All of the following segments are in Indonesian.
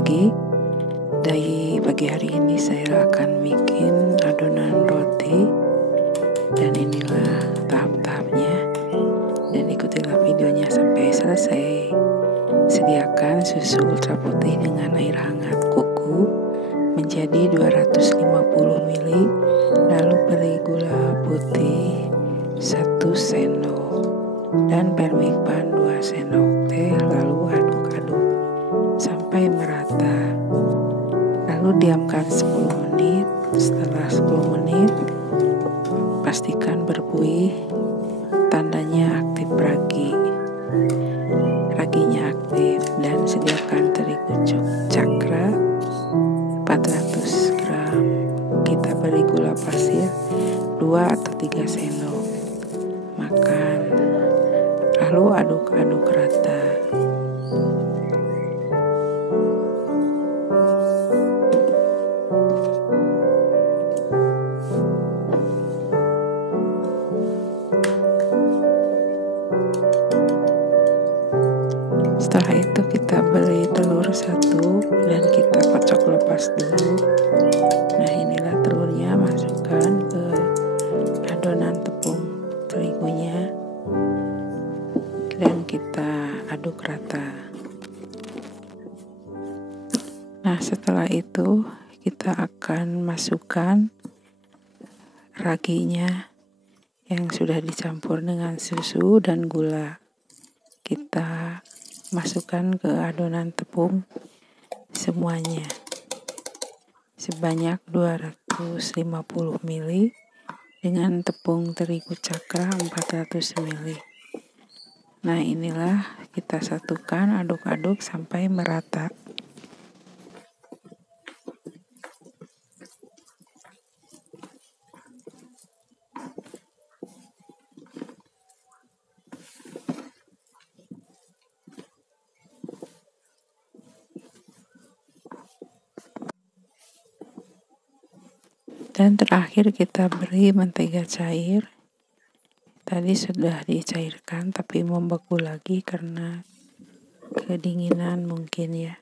lagi. Dari pagi hari ini saya akan bikin adonan roti, dan inilah tahap-tahapnya, dan ikutilah videonya sampai selesai. Sediakan susu ultra putih dengan air hangat kuku menjadi 250 ml, lalu beri gula putih 1 sendok dan permikban 2 sendok teh, lalu aduk-aduk sampai merata. Lalu diamkan 10 menit. Setelah 10 menit, pastikan berbuih, tandanya aktif ragi. Raginya aktif, dan sediakan terigu cakra 400 gram. Kita beri gula pasir 2 atau 3 sendok. Makan, lalu aduk-aduk rata. Setelah itu kita beri telur 1 dan kita kocok lepas dulu. Nah, inilah telurnya, masukkan ke adonan tepung terigunya dan kita aduk rata. Nah, setelah itu kita akan masukkan raginya yang sudah dicampur dengan susu dan gula. Kita masukkan ke adonan tepung semuanya sebanyak 250 ml dengan tepung terigu cakra 400 ml. Nah, inilah kita satukan, aduk-aduk sampai merata. Dan terakhir kita beri mentega cair. Tadi sudah dicairkan tapi membeku lagi karena kedinginan mungkin ya.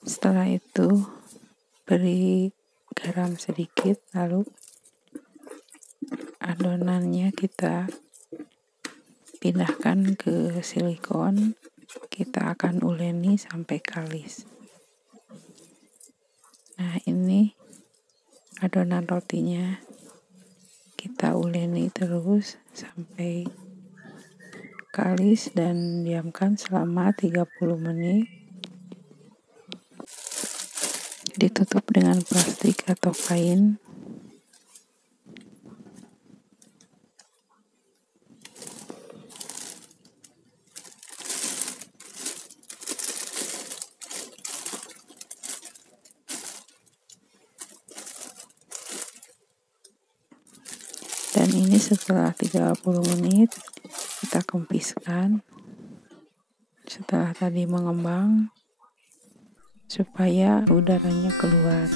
Setelah itu beri garam sedikit, lalu adonannya kita pindahkan ke silikon. Kita akan uleni sampai kalis. Nah, ini adonan rotinya, kita uleni terus sampai kalis dan diamkan selama 30 menit. Ditutup dengan plastik atau kain. Dan ini setelah 30 menit kita kempiskan setelah tadi mengembang supaya udaranya keluar.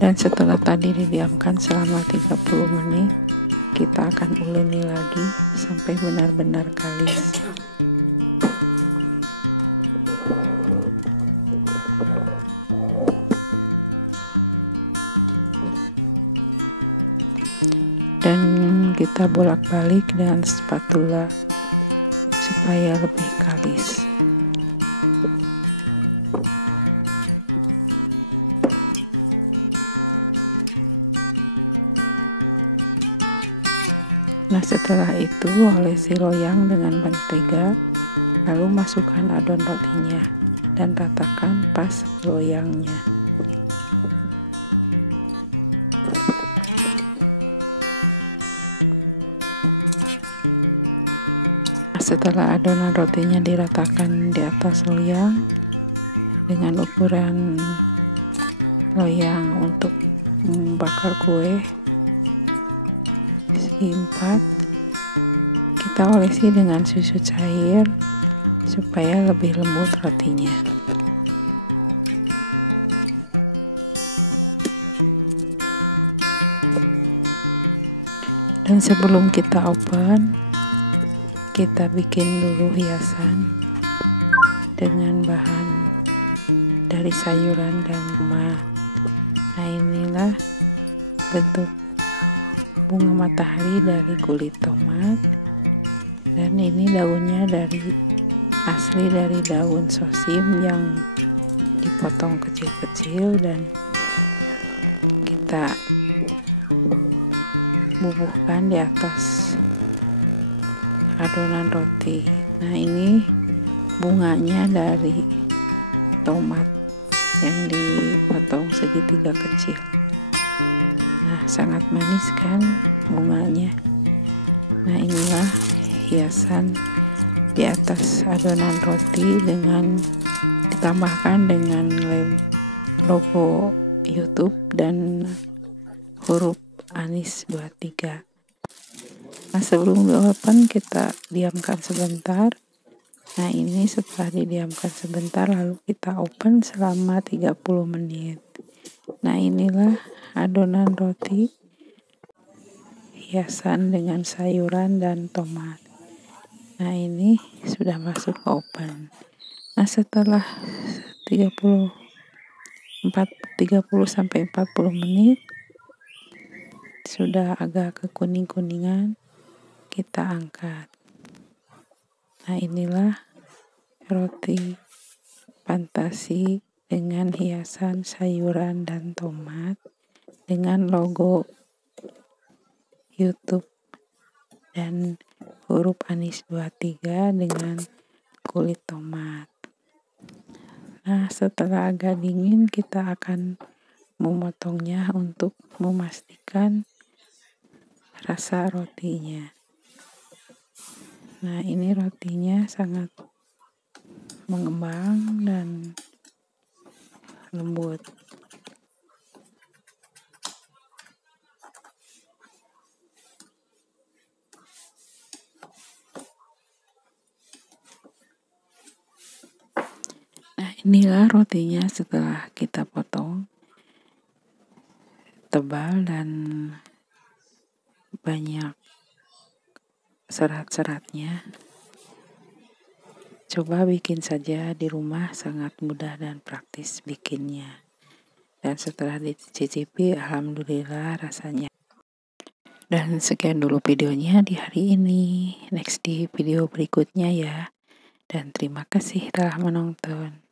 Dan setelah tadi didiamkan selama 30 menit, kita akan uleni lagi sampai benar-benar kalis. Dan kita bolak-balik dengan spatula supaya lebih kalis. Nah, setelah itu olesi loyang dengan mentega, lalu masukkan adonan rotinya dan ratakan pas loyangnya. setelah adonan rotinya diratakan di atas loyang dengan ukuran loyang untuk membakar kue segi 4, kita olesi dengan susu cair supaya lebih lembut rotinya. Dan sebelum kita open, kita bikin dulu hiasan dengan bahan dari sayuran dan tomat. Nah, inilah bentuk bunga matahari dari kulit tomat, dan ini daunnya asli dari daun sosim yang dipotong kecil-kecil dan kita bubuhkan di atas adonan roti. Nah, ini bunganya dari tomat yang dipotong segitiga kecil. Nah, sangat manis kan bunganya. Nah, inilah hiasan di atas adonan roti dengan ditambahkan dengan logo YouTube dan huruf Anis 23. Nah, sebelum di-open kita diamkan sebentar. Nah, ini setelah didiamkan sebentar lalu kita open selama 30 menit. Nah, inilah adonan roti hiasan dengan sayuran dan tomat. Nah, ini sudah masuk ke oven. Nah, setelah 30 sampai 40 menit sudah agak kekuning-kuningan, kita angkat. Nah, inilah roti fantasi dengan hiasan sayuran dan tomat dengan logo YouTube dan huruf Anis 23 dengan kulit tomat. Nah, setelah agak dingin kita akan memotongnya untuk memastikan rasa rotinya. Nah, ini rotinya sangat mengembang dan lembut. Nah, inilah rotinya setelah kita potong, tebal dan banyak serat-seratnya. Coba bikin saja di rumah, sangat mudah dan praktis bikinnya. Dan setelah dicicipi, alhamdulillah rasanya. Dan sekian dulu videonya di hari ini. Next di video berikutnya ya. Dan terima kasih telah menonton.